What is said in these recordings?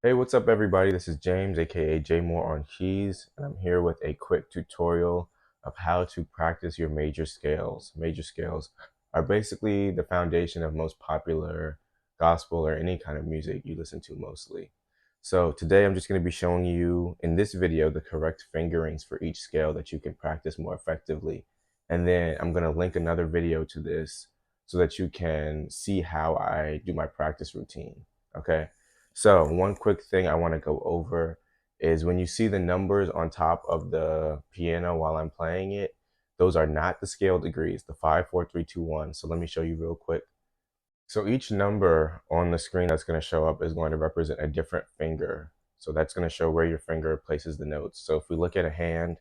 Hey, what's up, everybody? This is James, aka J Moore on keys, and I'm here with a quick tutorial of how to practice your major scales. Major scales are basically the foundation of most popular gospel or any kind of music you listen to mostly. So today I'm just going to be showing you in this video the correct fingerings for each scale that you can practice more effectively. And then I'm going to link another video to this so that you can see how I do my practice routine. Okay. So one quick thing I want to go over is when you see the numbers on top of the piano while I'm playing it, those are not the scale degrees, the 5, 4, 3, 2, 1. So let me show you real quick. So each number on the screen that's going to show up is going to represent a different finger. So that's going to show where your finger places the notes. So if we look at a hand,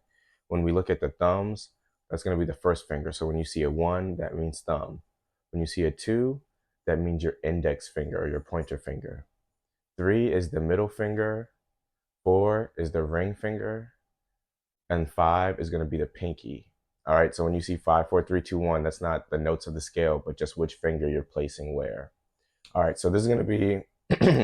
when we look at the thumbs, that's going to be the first finger. So when you see a 1, that means thumb. When you see a 2, that means your index finger or your pointer finger. 3 is the middle finger, 4 is the ring finger, and 5 is going to be the pinky. All right, so when you see 5, 4, 3, 2, 1, that's not the notes of the scale, but just which finger you're placing where. All right, so this is going to be,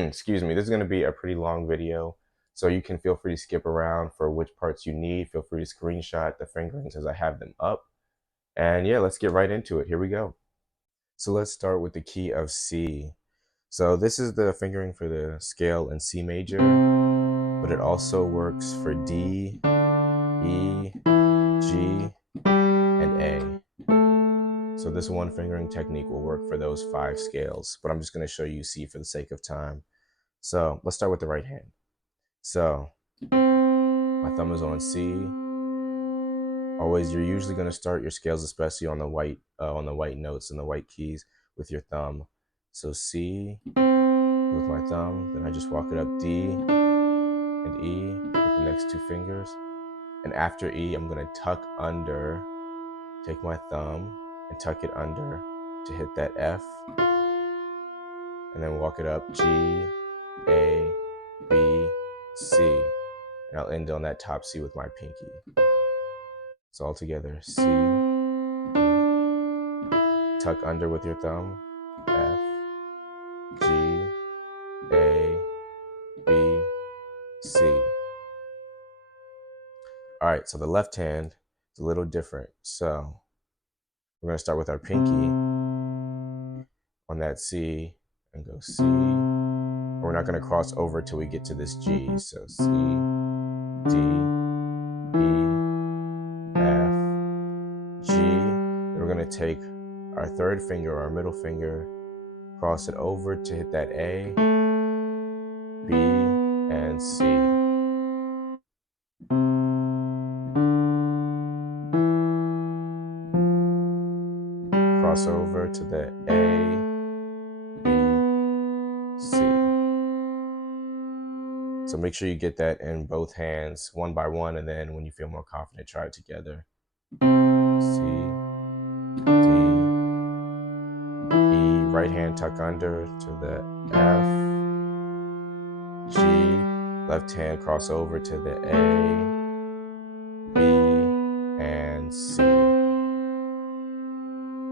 excuse me, this is going to be a pretty long video. So you can feel free to skip around for which parts you need. Feel free to screenshot the fingerings as I have them up. And yeah, let's get right into it. Here we go. So let's start with the key of C. So this is the fingering for the scale in C major, but it also works for D, E, G, and A. So this one fingering technique will work for those 5 scales, but I'm just going to show you C for the sake of time. So let's start with the right hand. So my thumb is on C. Always, you're usually going to start your scales, especially on the white notes and the white keys, with your thumb. So C with my thumb, then I just walk it up D and E with the next 2 fingers. And after E, I'm going to tuck under, take my thumb and tuck it under to hit that F, and then walk it up G, A, B, C, and I'll end on that top C with my pinky. So all together, C, tuck under with your thumb, F, G, A, B, C. All right, so the left hand is a little different. So we're going to start with our pinky on that C and go C. We're not going to cross over till we get to this G. So C, D, E, F, G. Then we're going to take our third finger, our middle finger, cross it over to hit that A, B, and C. Cross over to the A, B, C. So make sure you get that in both hands, one by one, and then when you feel more confident, try it together. C, D, E, right hand tuck under to the F, G, left hand cross over to the A, B, and C.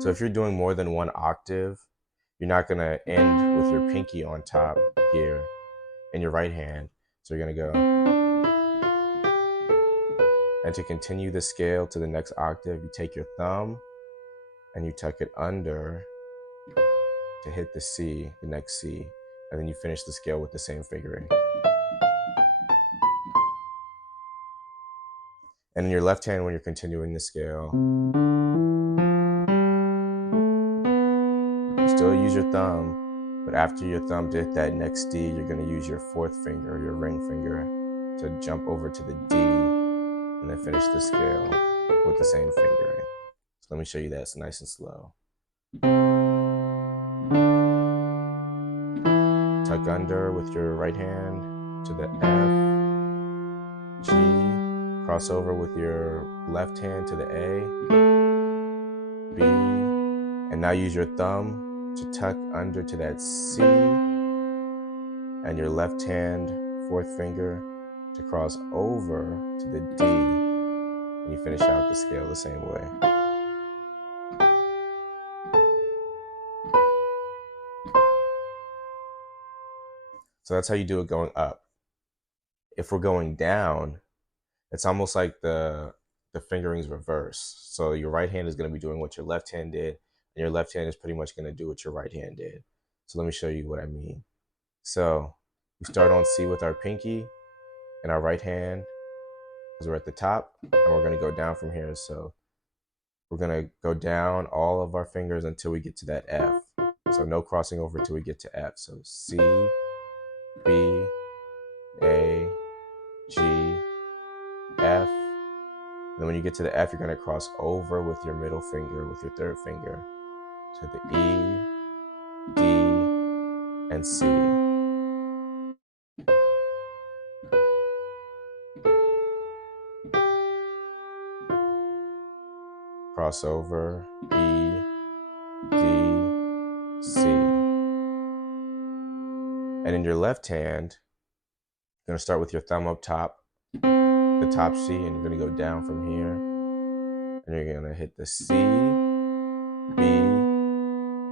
So if you're doing more than one octave, you're not going to end with your pinky on top here in your right hand. So you're going to go. And to continue the scale to the next octave, you take your thumb and you tuck it under to hit the C, the next C, and then you finish the scale with the same fingering. And in your left hand, when you're continuing the scale, you still use your thumb, but after your thumb to hit that next D, you're going to use your fourth finger, your ring finger, to jump over to the D and then finish the scale with the same fingering. So let me show you that. It's nice and slow. Tuck under with your right hand to the F, G, cross over with your left hand to the A, B, and now use your thumb to tuck under to that C, and your left hand, fourth finger, to cross over to the D, and you finish out the scale the same way. So that's how you do it going up. If we're going down, it's almost like the fingering's reverse. So your right hand is going to be doing what your left hand did, and your left hand is pretty much going to do what your right hand did. So let me show you what I mean. So we start on C with our pinky and our right hand, because we're at the top, and we're going to go down from here. So we're going to go down all of our fingers until we get to that F. So no crossing over till we get to F. So C, B, A, G, F. And then when you get to the F, you're going to cross over with your middle finger, with your third finger, to the E, D, and C. Cross over, E, D, C. And in your left hand, you're going to start with your thumb up top, the top C, and you're going to go down from here. And you're going to hit the C, B,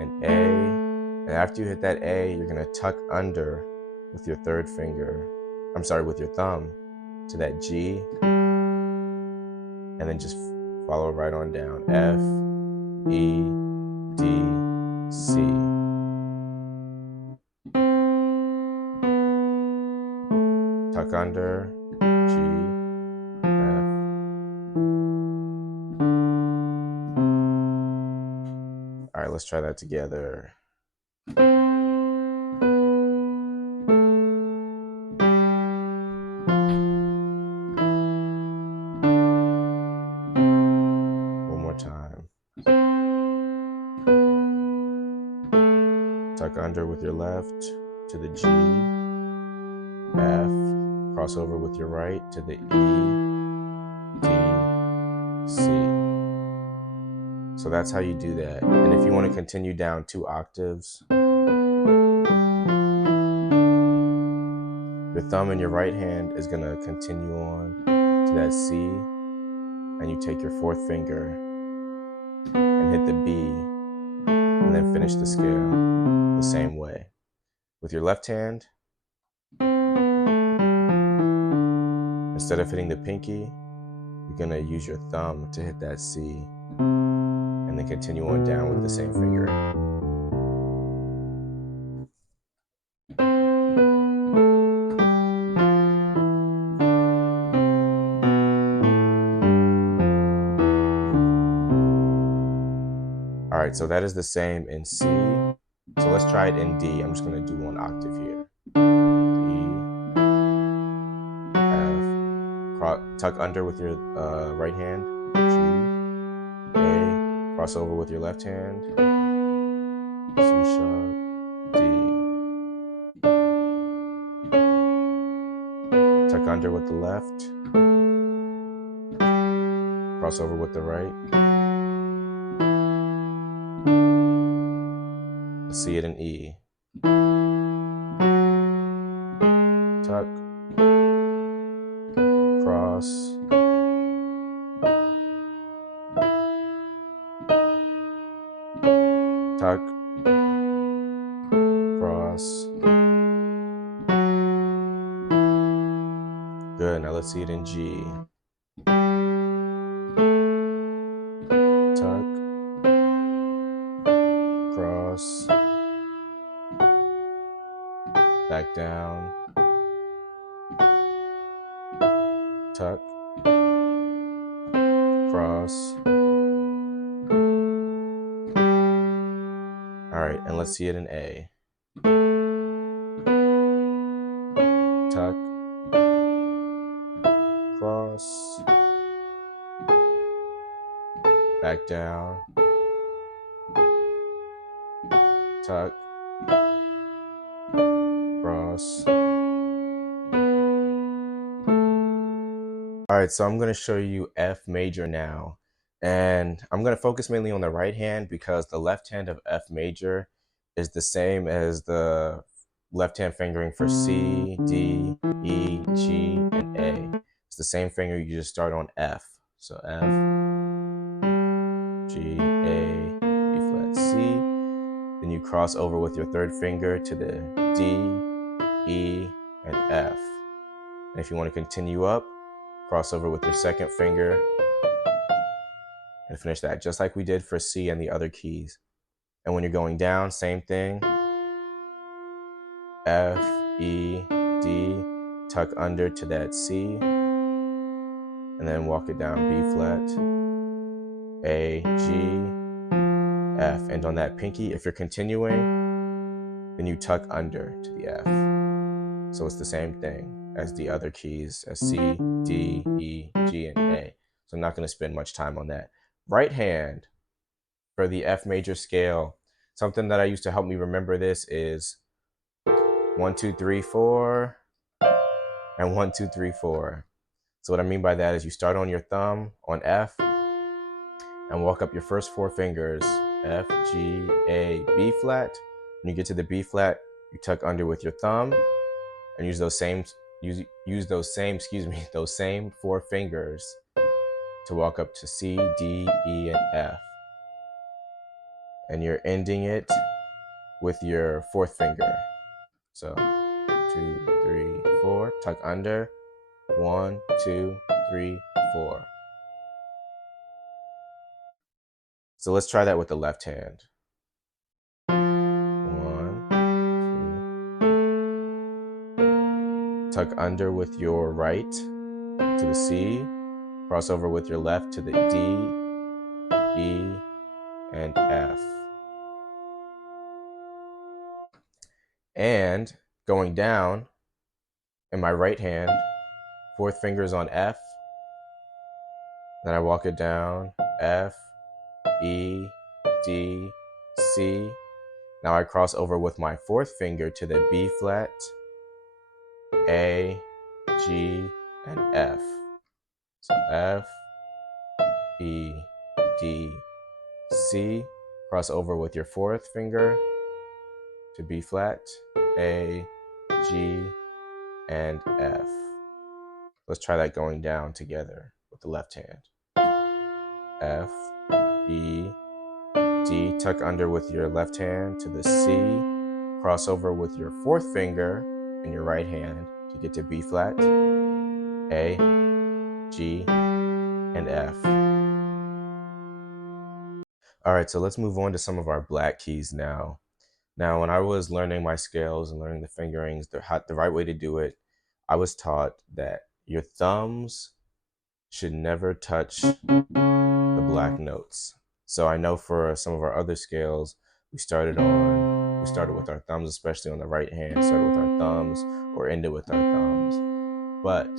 and A. And after you hit that A, you're going to tuck under with your third finger, with your thumb, to that G, and then just follow right on down. F, E, D, C. Tuck under, G, F. All right, let's try that together. One more time. Tuck under with your left to the G, F. Cross over with your right to the E, D, C. So that's how you do that. And if you want to continue down 2 octaves, your thumb in your right hand is going to continue on to that C, and you take your fourth finger and hit the B, and then finish the scale the same way. With your left hand, instead of hitting the pinky, you're going to use your thumb to hit that C, and then continue on down with the same finger. All right, so that is the same in C. So let's try it in D. I'm just going to do 1 octave here. D, F, tuck under with your right hand, G, A, cross over with your left hand, C sharp, D. Tuck under with the left, cross over with the right. Let's see it in E. Tuck, cross, tuck, cross. Good, now let's see it in G. Tuck, cross, back down, tuck, cross. All right, and let's see it in A. Tuck, cross, back down, tuck, cross. All right, so I'm going to show you F major now. And I'm going to focus mainly on the right hand because the left hand of F major is the same as the left hand fingering for C, D, E, G, and A. It's the same finger, you just start on F. So F, G, A, B flat, C. Then you cross over with your third finger to the D, E, and F. And if you want to continue up, cross over with your second finger and finish that just like we did for C and the other keys. And when you're going down, same thing. F, E, D, tuck under to that C, and then walk it down B flat, A, G, F. And on that pinky, if you're continuing, then you tuck under to the F. So it's the same thing as the other keys as C, D, E, G, and A. So I'm not going to spend much time on that. Right hand for the F major scale. Something that I used to help me remember this is 1, 2, 3, 4, and 1, 2, 3, 4. So what I mean by that is you start on your thumb on F and walk up your first 4 fingers, F, G, A, B flat. When you get to the B flat, you tuck under with your thumb and use those same 4 fingers to walk up to C, D, E, and F. And you're ending it with your 4th finger. So 2, 3, 4, tuck under, 1, 2, 3, 4. So let's try that with the left hand. 1, 2. Tuck under with your right to the C, cross over with your left to the D, E, and F. And going down in my right hand, 4th finger's on F, then I walk it down, F, E, D, C. Now I cross over with my 4th finger to the B flat, A, G, and F. So F, E, D, C. Cross over with your 4th finger to B flat, A, G, and F. Let's try that going down together with the left hand. F, E, D, tuck under with your left hand to the C, cross over with your 4th finger in your right hand to get to B flat, A, G, and F. All right, so let's move on to some of our black keys now. Now, when I was learning my scales and learning the fingerings, the right way to do it, I was taught that your thumbs should never touch the black notes. So I know for some of our other scales, we started with our thumbs, especially on the right hand, started with our thumbs or ended with our thumbs. But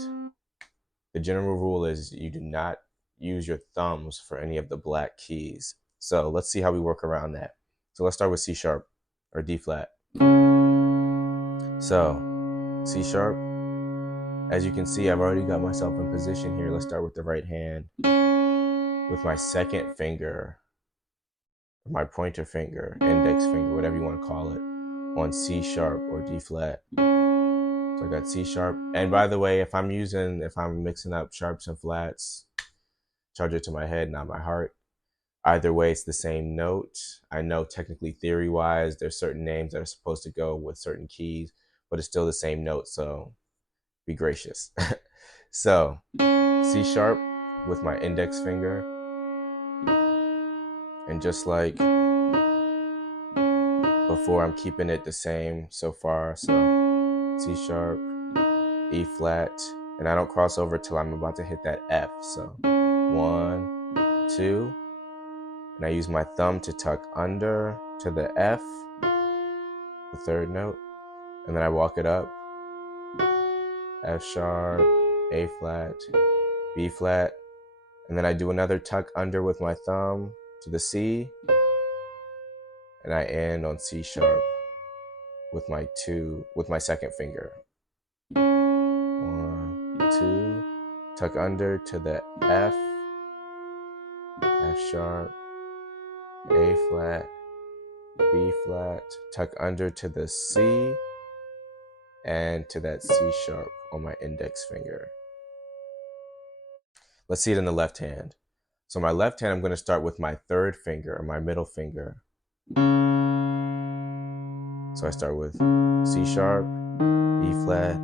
the general rule is you do not use your thumbs for any of the black keys. So let's see how we work around that. So let's start with C sharp or D flat. So C sharp, as you can see, I've already got myself in position here. Let's start with the right hand with my 2nd finger, my pointer finger, index finger, whatever you want to call it, on C sharp or D flat. So I got C sharp. And by the way, if I'm mixing up sharps and flats, charge it to my head, not my heart. Either way, it's the same note. I know technically theory-wise, there's certain names that are supposed to go with certain keys, but it's still the same note, so be gracious. So C sharp with my index finger. And just like before, I'm keeping it the same so far. So C sharp, E flat, and I don't cross over till I'm about to hit that F. So 1, 2, and I use my thumb to tuck under to the F, the 3rd note, and then I walk it up, F sharp, A flat, B flat, and then I do another tuck under with my thumb to the C, and I end on C sharp with my 2nd finger. 1, 2, tuck under to the F, F sharp, A flat, B flat, tuck under to the C, and to that C sharp on my index finger. Let's see it in the left hand. So my left hand, I'm going to start with my 3rd finger, or my middle finger. So I start with C sharp, E flat,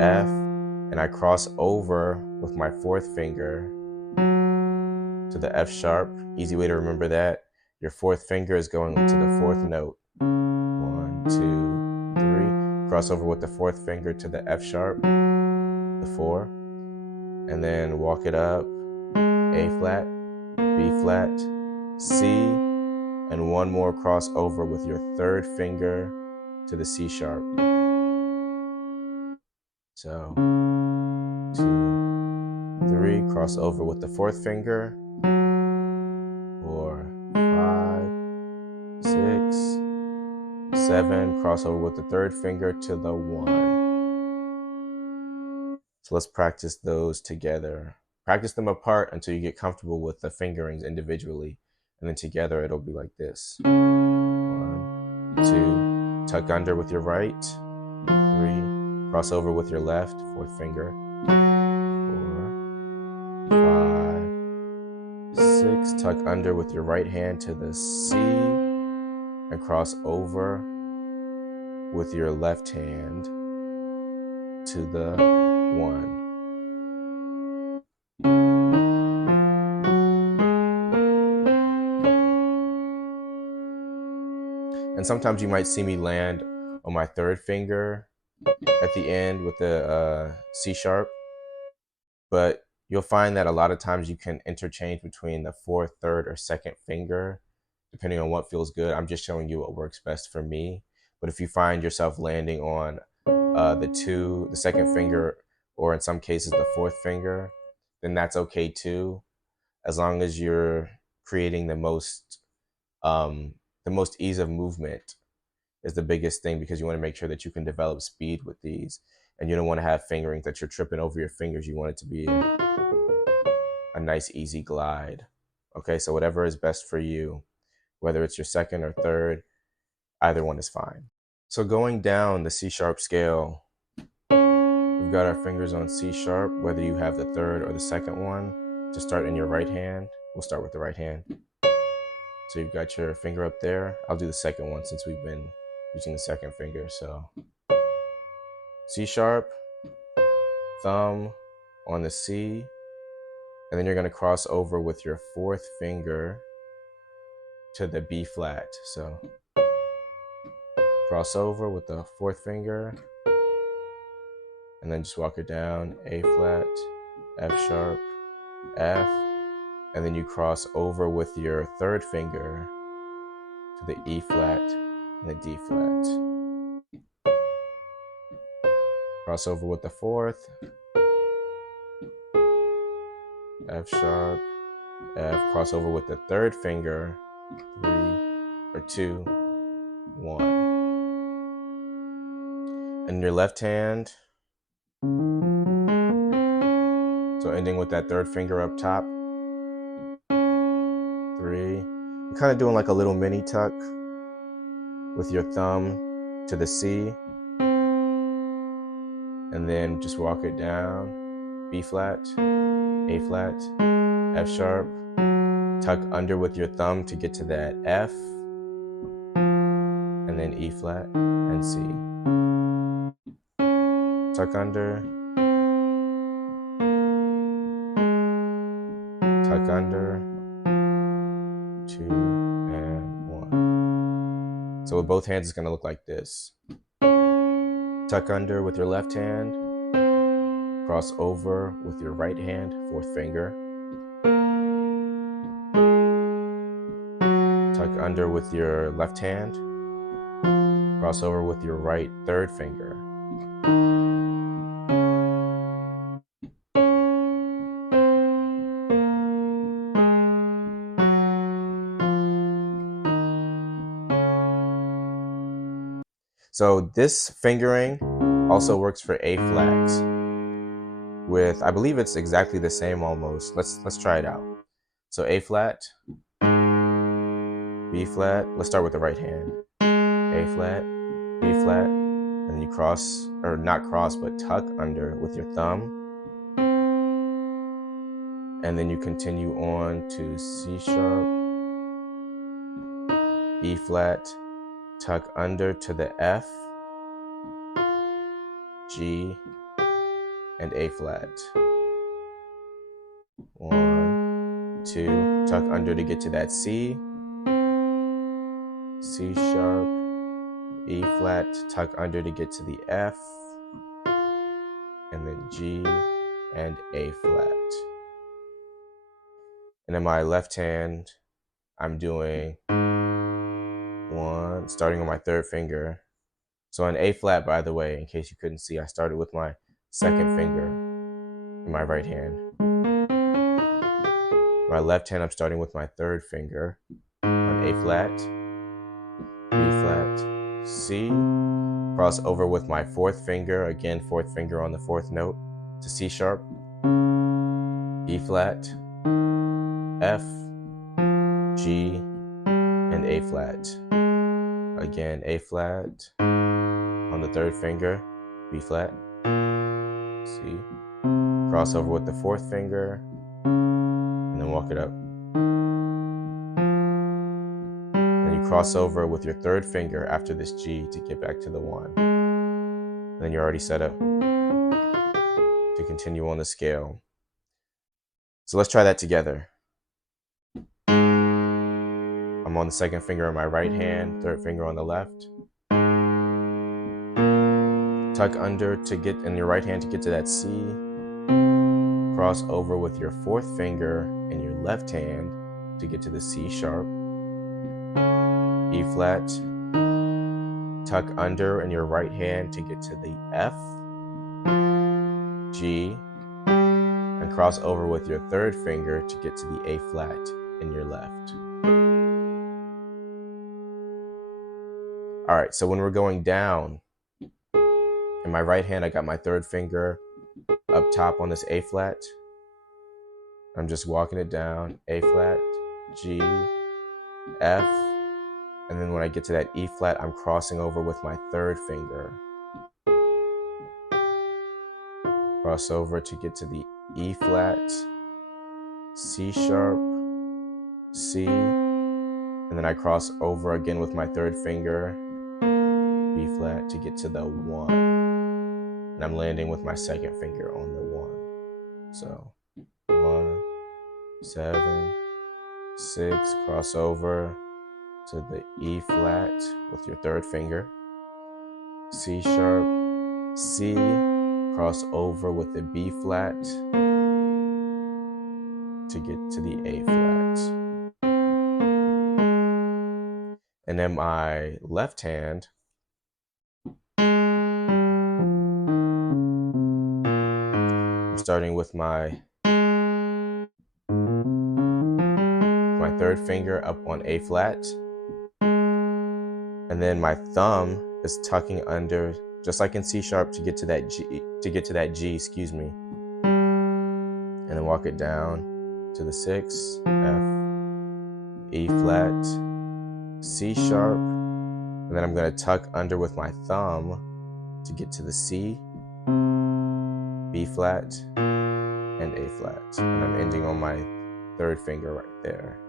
F, and I cross over with my fourth finger to the F sharp. Easy way to remember that. Your fourth finger is going to the fourth note. 1, 2, 3. Cross over with the fourth finger to the F sharp, the 4, and then walk it up. A flat, B flat, C, and one more cross over with your third finger to the C sharp. So 2, 3, cross over with the fourth finger. 4, 5, 6, 7, cross over with the third finger to the 1. So let's practice those together. Practice them apart until you get comfortable with the fingerings individually. And then together it'll be like this. 1, 2, tuck under with your right. 3, cross over with your left, fourth finger. 4, 5, 6, tuck under with your right hand to the C and cross over with your left hand to the 1. And sometimes you might see me land on my third finger at the end with the C sharp, but you'll find that a lot of times you can interchange between the fourth, third, or second finger, depending on what feels good. I'm just showing you what works best for me. But if you find yourself landing on the second finger, or in some cases the fourth finger, then that's okay too, as long as you're creating the most ease of movement is the biggest thing, because you want to make sure that you can develop speed with these, and you don't want to have fingerings that you're tripping over your fingers. You want it to be a nice easy glide. Okay, so whatever is best for you, whether it's your second or third, either one is fine. So going down the C sharp scale, we've got our fingers on C sharp, whether you have the third or the second one. To start in your right hand, we'll start with the right hand. So you've got your finger up there. I'll do the second one since we've been using the second finger. So C sharp, thumb on the C, and then you're going to cross over with your fourth finger to the B flat. So cross over with the fourth finger, and then just walk it down. A flat, F sharp, F, and then you cross over with your third finger to the E flat and the D flat. Cross over with the fourth, F sharp, F, cross over with the third finger, 3 or 2, 1. And your left hand, so ending with that third finger up top, 3. You're kind of doing like a little mini tuck with your thumb to the C, and then just walk it down. B flat, A flat, F sharp, tuck under with your thumb to get to that F, and then E flat and C. Tuck under, tuck under, 2 and 1. So with both hands, it's going to look like this. Tuck under with your left hand, cross over with your right hand, fourth finger. Tuck under with your left hand, cross over with your right third finger. So this fingering also works for A flat with, I believe it's exactly the same almost. Let's try it out. So A flat, B flat, let's start with the right hand. A flat, B flat, and you cross, or not cross, but tuck under with your thumb. And then you continue on to C sharp, E flat, tuck under to the F, G, and A flat. 1, 2, tuck under to get to that C, C sharp, E flat, tuck under to get to the F, and then G and A flat. And in my left hand, I'm doing 1, starting on my third finger. So on A flat, by the way, in case you couldn't see, I started with my second finger in my right hand. My left hand, I'm starting with my third finger on A flat, B flat, C, cross over with my fourth finger, again, fourth finger on the fourth note, to C sharp, E flat, F, G, and A flat. Again, A flat on the third finger, B flat, C, cross over with the fourth finger, and then walk it up. Then you cross over with your third finger after this G to get back to the 1. And then you're already set up to continue on the scale. So let's try that together. I'm on the second finger on my right hand, third finger on the left. Tuck under to get in your right hand to get to that C. Cross over with your fourth finger in your left hand to get to the C sharp, E flat. Tuck under in your right hand to get to the F, G, and cross over with your third finger to get to the A flat in your left. All right, so when we're going down, in my right hand, I got my third finger up top on this A flat. I'm just walking it down, A flat, G, F, and then when I get to that E flat, I'm crossing over with my third finger. Cross over to get to the E flat, C sharp, C, and then I cross over again with my third finger, B flat, to get to the 1. And I'm landing with my second finger on the 1. So 1, 7, 6, cross over to the E flat with your third finger, C sharp, C, cross over with the B flat to get to the A flat. And then my left hand, I'm starting with my third finger up on A flat, and then my thumb is tucking under, just like in C sharp, to get to that G, excuse me, and then walk it down to the 6, F, E flat, C sharp, and then I'm going to tuck under with my thumb to get to the C, B flat, and A flat, and I'm ending on my third finger right there.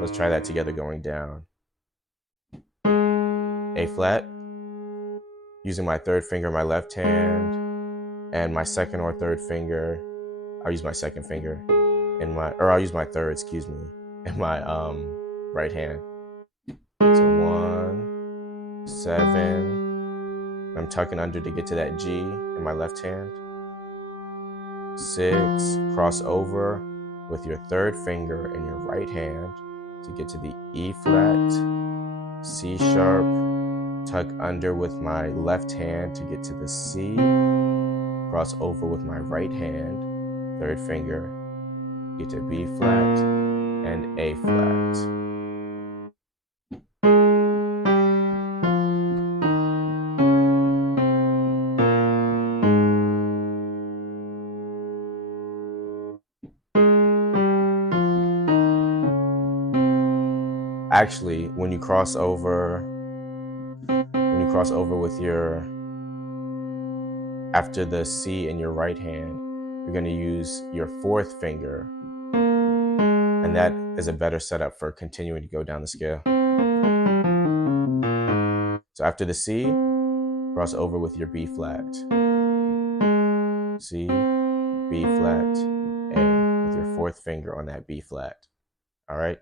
Let's try that together going down. A flat, using my third finger in my left hand, and my second or third finger, I'll use my second finger I'll use my third, excuse me, in my right hand. So 1, 7, I'm tucking under to get to that G in my left hand. 6, cross over with your third finger in your right hand to get to the E flat, C sharp, tuck under with my left hand to get to the C, cross over with my right hand, third finger, get to B flat and A flat. Actually, when you cross over with after the C in your right hand, you're going to use your fourth finger, and that is a better setup for continuing to go down the scale. So after the C, cross over with your B flat. C, B flat, A, with your fourth finger on that B flat. All right.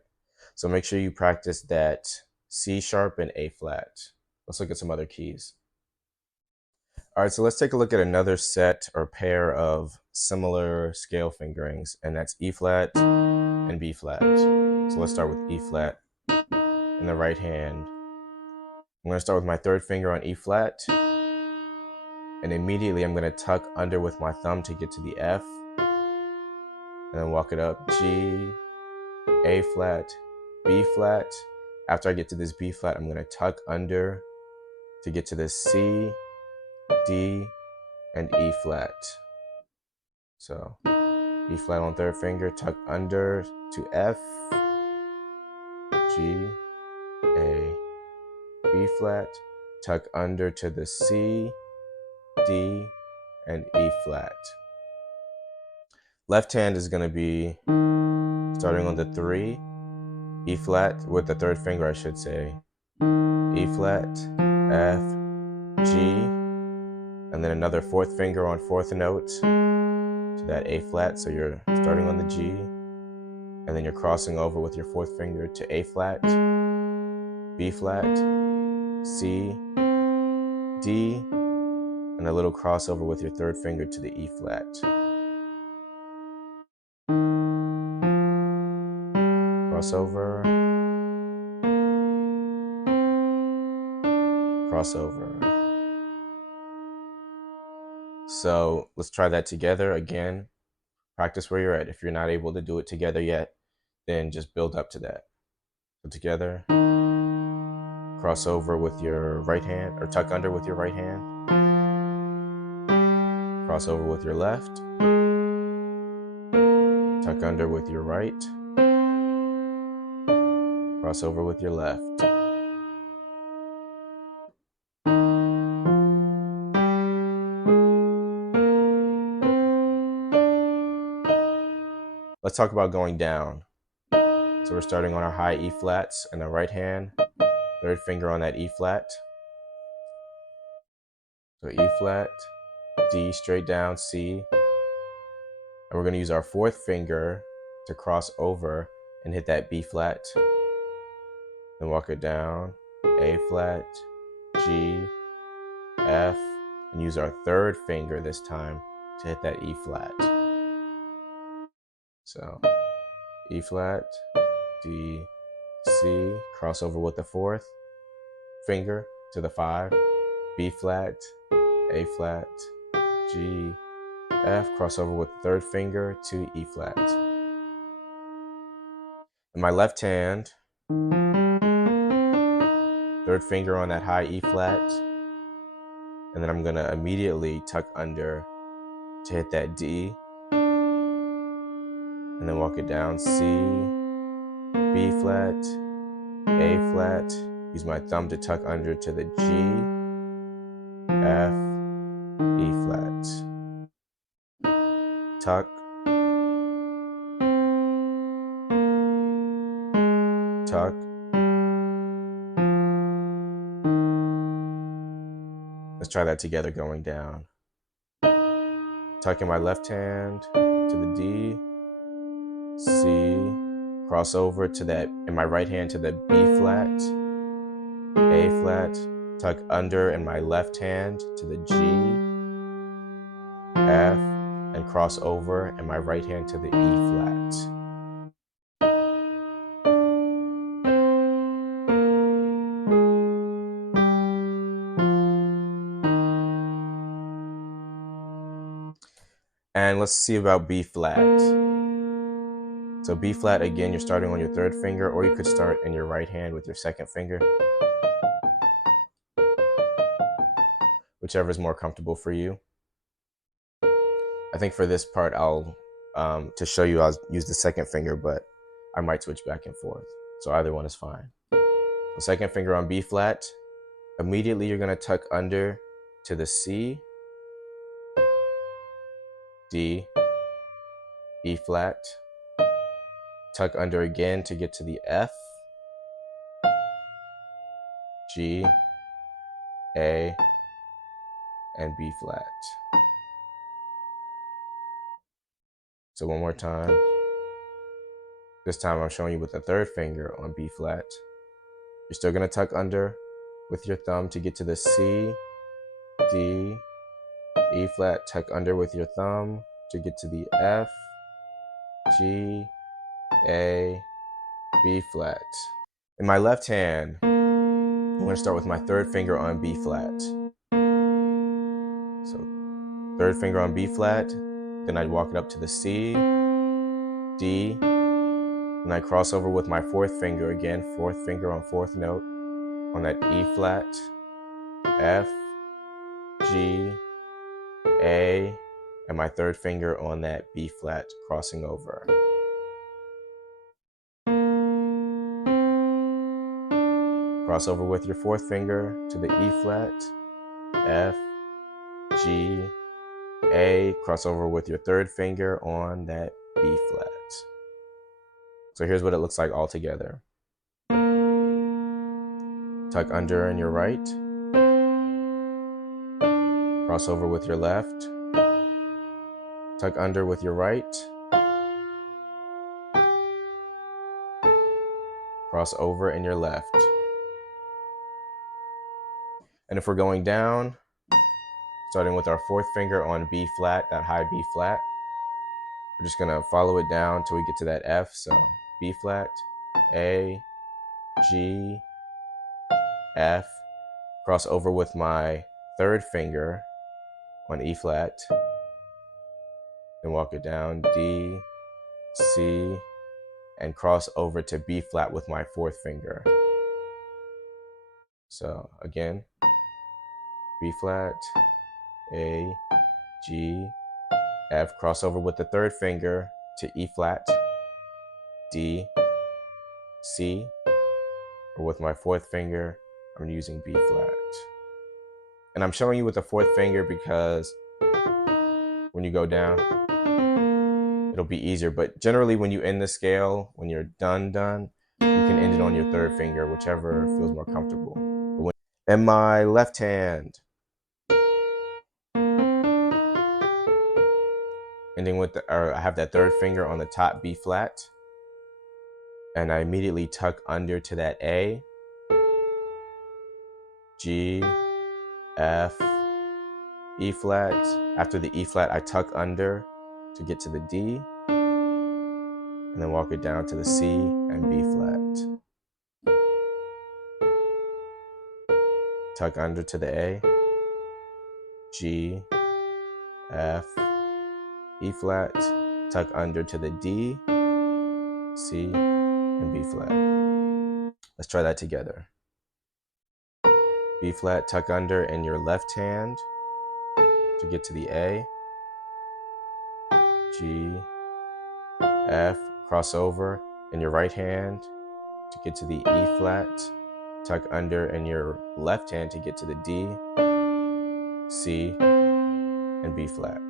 So make sure you practice that C sharp and A flat. Let's look at some other keys. All right, so let's take a look at another set or pair of similar scale fingerings, and that's E flat and B flat. So let's start with E flat in the right hand. I'm going to start with my third finger on E flat, and immediately I'm going to tuck under with my thumb to get to the F, and then walk it up, G, A flat, B flat. After I get to this B flat, I'm going to tuck under to get to this C, D, and E flat. So E flat on third finger, tuck under to F, G, A, B flat, tuck under to the C, D, and E flat. Left hand is going to be starting on the 3, E flat with the third finger, I should say, E flat, F, G, and then another fourth finger on fourth note to that A flat. So you're starting on the G, and then you're crossing over with your fourth finger to A flat, B flat, C, D, and a little crossover with your third finger to the E flat. Crossover, crossover. So let's try that together again. Practice where you're at. If you're not able to do it together yet, then just build up to that. So together, crossover with your right hand, or tuck under with your right hand. Crossover with your left. Tuck under with your right. Crossover with your left. Let's talk about going down. So we're starting on our high E flats in the right hand, third finger on that E flat. So E flat, D straight down, C. And we're going to use our fourth finger to cross over and hit that B flat. Then walk it down, A flat, G, F, and use our third finger this time to hit that E flat. So E flat, D, C, cross over with the fourth finger to the 5, B flat, A flat, G, F, cross over with the third finger to E flat. In my left hand, third finger on that high E flat, and then I'm gonna immediately tuck under to hit that D, and then walk it down, C, B flat, A flat, use my thumb to tuck under to the G, F, E flat. Tuck, tuck, let's try that together going down. Tuck in my left hand to the D, C, cross over to that, in my right hand to the B flat, A flat, tuck under in my left hand to the G, F, and cross over in my right hand to the E flat. And let's see about B flat. So B flat, again, you're starting on your third finger, or you could start in your right hand with your second finger. Whichever is more comfortable for you. I think for this part, to show you, I'll use the second finger, but I might switch back and forth. So either one is fine. So second finger on B flat. Immediately, you're gonna tuck under to the C, D, E flat, tuck under again to get to the F, G, A, and B flat. So one more time. This time I'm showing you with the third finger on B flat. You're still gonna tuck under with your thumb to get to the C, D, E flat, tuck under with your thumb to get to the F, G, A, B flat. In my left hand, I'm gonna start with my third finger on B flat. So third finger on B flat, then I'd walk it up to the C, D, and I cross over with my fourth finger again, fourth finger on fourth note on that E flat, F, G, A, and my third finger on that B flat, crossing over. Cross over with your fourth finger to the E flat, F, G, A, cross over with your third finger on that B flat. So here's what it looks like all together. Tuck under in your right, cross over with your left, tuck under with your right, cross over in your left. And if we're going down, starting with our fourth finger on B flat, that high B flat, we're just gonna follow it down till we get to that F. So B flat, A, G, F, cross over with my third finger on E flat, then walk it down, D, C, and cross over to B flat with my fourth finger. So again, B flat, A, G, F, cross over with the third finger to E flat, D, C, or with my fourth finger, I'm using B flat. And I'm showing you with the fourth finger because when you go down, it'll be easier. But generally when you end the scale, when you're done, you can end it on your third finger, whichever feels more comfortable. And my left hand, ending with I have that third finger on the top B flat, and I immediately tuck under to that A, G, F, E flat. After the E flat, I tuck under to get to the D, and then walk it down to the C and B flat. Tuck under to the A, G, F, E flat, tuck under to the D, C, and B flat. Let's try that together. B flat, tuck under in your left hand to get to the A, G, F, cross over in your right hand to get to the E flat, tuck under in your left hand to get to the D, C, and B flat.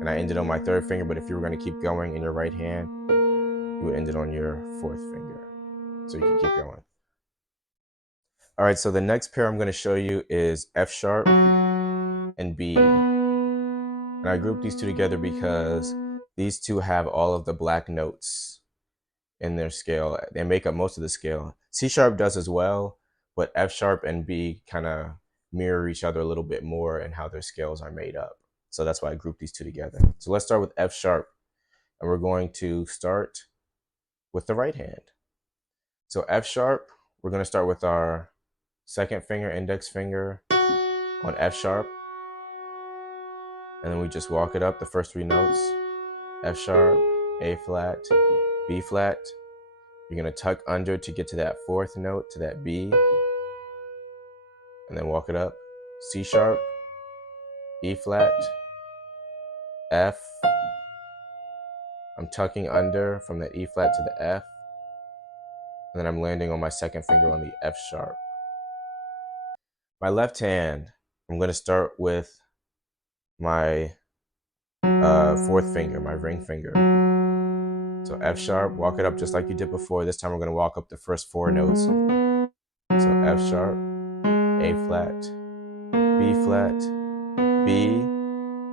And I ended on my third finger, but if you were going to keep going in your right hand, you would end it on your fourth finger. So you can keep going. All right, so the next pair I'm going to show you is F sharp and B. And I grouped these two together because these two have all of the black notes in their scale. They make up most of the scale. C sharp does as well, but F sharp and B kind of mirror each other a little bit more in how their scales are made up. So that's why I grouped these two together. So let's start with F sharp, and we're going to start with the right hand. So F sharp, we're going to start with our second finger, index finger on F sharp, and then we just walk it up the first three notes. F sharp, A flat, B flat. You're going to tuck under to get to that fourth note, to that B, and then walk it up. C sharp, E flat, F. I'm tucking under from the E flat to the F, and then I'm landing on my second finger on the F sharp. My left hand, I'm going to start with my fourth finger, my ring finger. So F sharp, walk it up just like you did before. This time we're going to walk up the first 4 notes. So F sharp, A flat, B flat, B,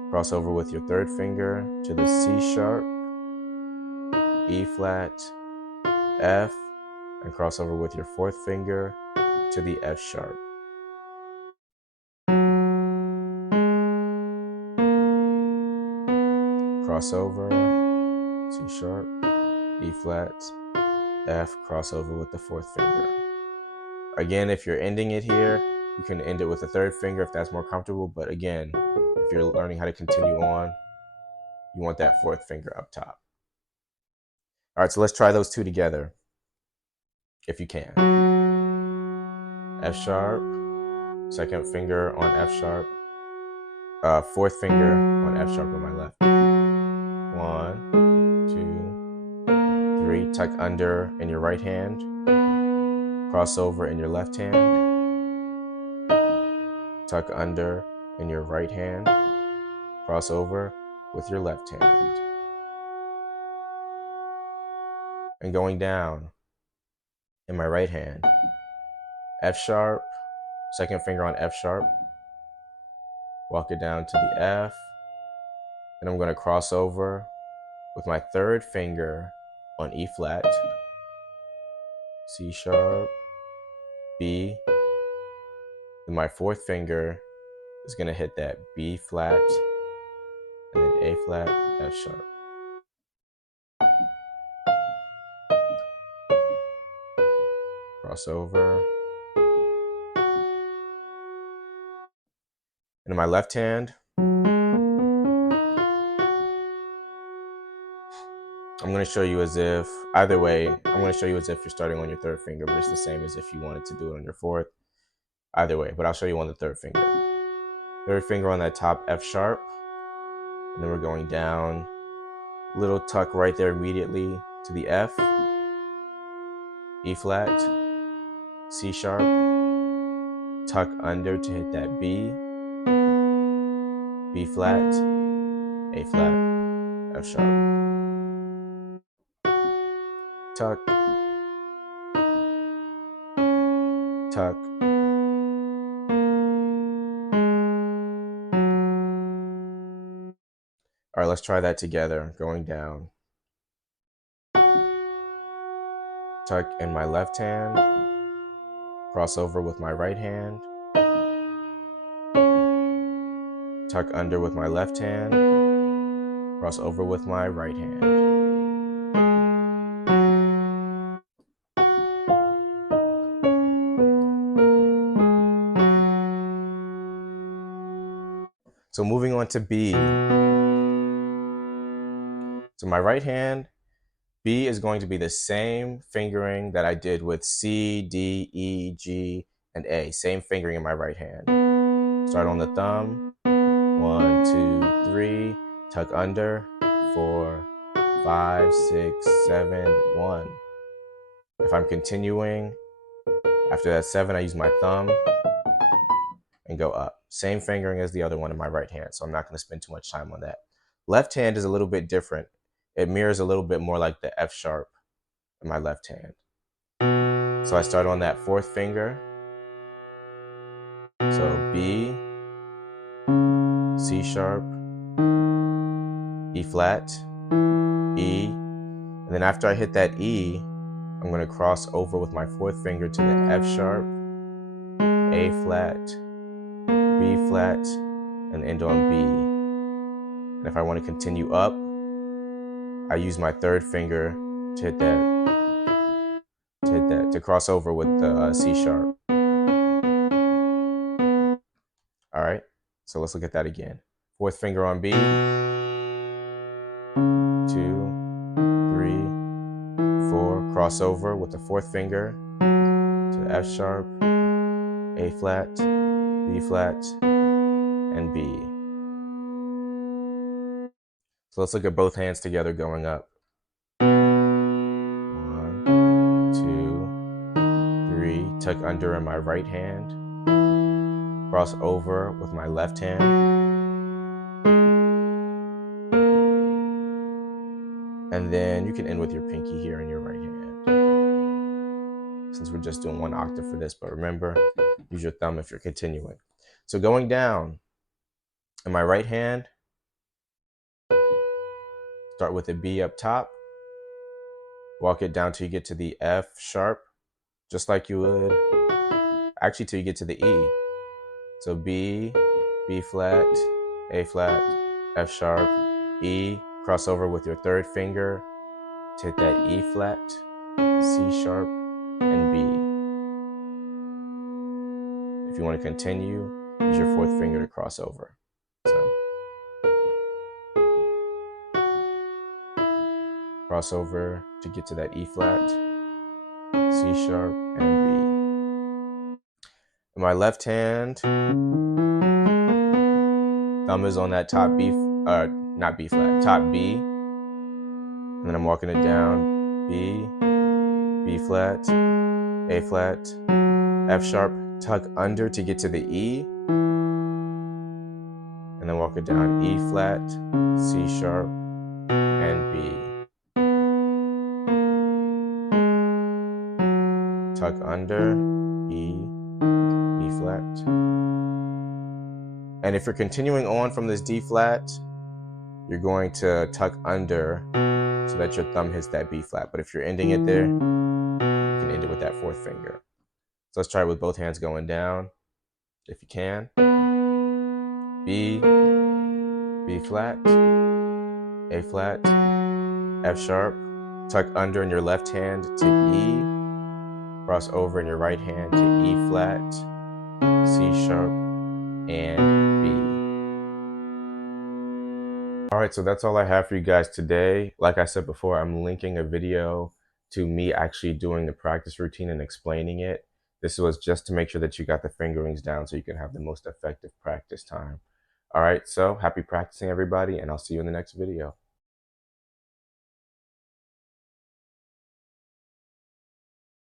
cross over with your 3rd finger to the C sharp, E flat, F, and cross over with your 4th finger to the F sharp. Cross over, C sharp, E flat, F, cross over with the 4th finger. Again, if you're ending it here, you can end it with the 3rd finger if that's more comfortable, but again, if you're learning how to continue on, you want that 4th finger up top. All right, so let's try those 2 together, if you can. F sharp, 2nd finger on F sharp, 4th finger on F sharp on my left. 1, 2, 3, tuck under in your right hand, cross over in your left hand, tuck under in your right hand, cross over with your left hand. And going down in my right hand, F sharp, 2nd finger on F sharp, walk it down to the F, and I'm going to cross over with my 3rd finger on E flat, C sharp, B, and my 4th finger is going to hit that B flat, and then A flat, F sharp. Cross over. And in my left hand, I'm going to show you as if, either way, I'm going to show you as if you're starting on your 3rd finger, but it's the same as if you wanted to do it on your 4th. Either way, but I'll show you on the 3rd finger. 3rd finger on that top F sharp, and then we're going down, little tuck right there immediately to the F, E flat, C sharp, tuck under to hit that B, B flat, A flat, F sharp. Tuck, tuck. All right, let's try that together, going down. Tuck in my left hand, cross over with my right hand, tuck under with my left hand, cross over with my right hand. So moving on to B. So my right hand, B is going to be the same fingering that I did with C, D, E, G, and A. Same fingering in my right hand. Start on the thumb. 1, 2, 3. Tuck under. 4, 5, 6, 7, 1. If I'm continuing, after that 7, I use my thumb and go up. Same fingering as the other one in my right hand, so I'm not going to spend too much time on that. Left hand is a little bit different. It mirrors a little bit more like the F sharp in my left hand. So I start on that 4th finger. So B, C sharp, E flat, E, and then after I hit that E, I'm going to cross over with my 4th finger to the F sharp, A flat, B flat, and end on B. And if I want to continue up, I use my 3rd finger to hit that, to cross over with the C sharp. All right, so let's look at that again. 4th finger on B, 2, 3, 4, cross over with the 4th finger to the F sharp, A flat, B flat, and B. So let's look at both hands together going up. 1, 2, 3, tuck under in my right hand, cross over with my left hand, And then you can end with your pinky here in your right hand, since we're just doing one octave for this. But remember, use your thumb if you're continuing. So going down, in my right hand, start with a B up top, walk it down till you get to the F sharp, just like you would, actually till you get to the E. So B, B flat, A flat, F sharp, E, cross over with your third finger to hit that E flat, C sharp, and B. If you want to continue, use your fourth finger to cross over. So, cross over to get to that E flat, C sharp, and B. In my left hand, thumb is on that top B, not B flat, top B. And then I'm walking it down, B, B flat, A flat, F sharp, tuck under to get to the E. And then walk it down, E flat, C sharp, and B. Tuck under, E, E flat. And if you're continuing on from this D flat, you're going to tuck under so that your thumb hits that B flat. But if you're ending it there, you can end it with that fourth finger. So let's try it with both hands going down, if you can. B, B flat, A flat, F sharp, tuck under in your left hand to E, cross over in your right hand to E flat, C sharp, and B. All right, so that's all I have for you guys today. Like I said before, I'm linking a video to me actually doing the practice routine and explaining it. This was just to make sure that you got the fingerings down so you can have the most effective practice time. All right, so happy practicing, everybody, and I'll see you in the next video.